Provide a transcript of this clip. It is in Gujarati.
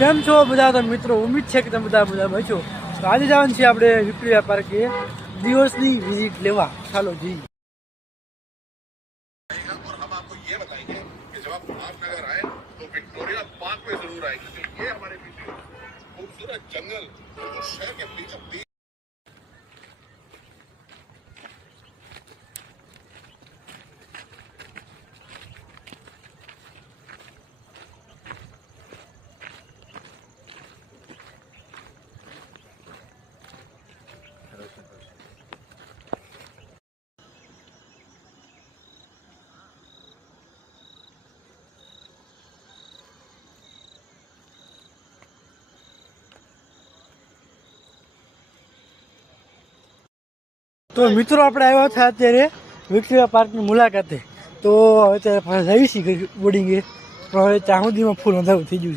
કેમ છો બધા તો મિત્રો? ઉમ્મીદ છે કે તમે બધા બચો. તો આજે જવાનું છે આપણે વિક્ટોરિયા પાર્કે દિવસની વિઝિટ લેવા. ચાલો જી. और हम आपको ये बताएंगे कि जब आप उल्लासनगर आए तो विक्टोरिया पार्क में जरूर आए, क्योंकि ये हमारे पीछे खूबसूरत जंगल बिल्कुल शहर के बीचों बीच। તો મિત્રો આપણે આવ્યા હતા અત્યારે વિક્ટોરિયા પાર્કની મુલાકાતે. તો અત્યારે જઈશી બોર્ડિંગે, પણ હવે ત્યાં સુધીમાં ફૂલ અંધારું થઈ ગયું છે.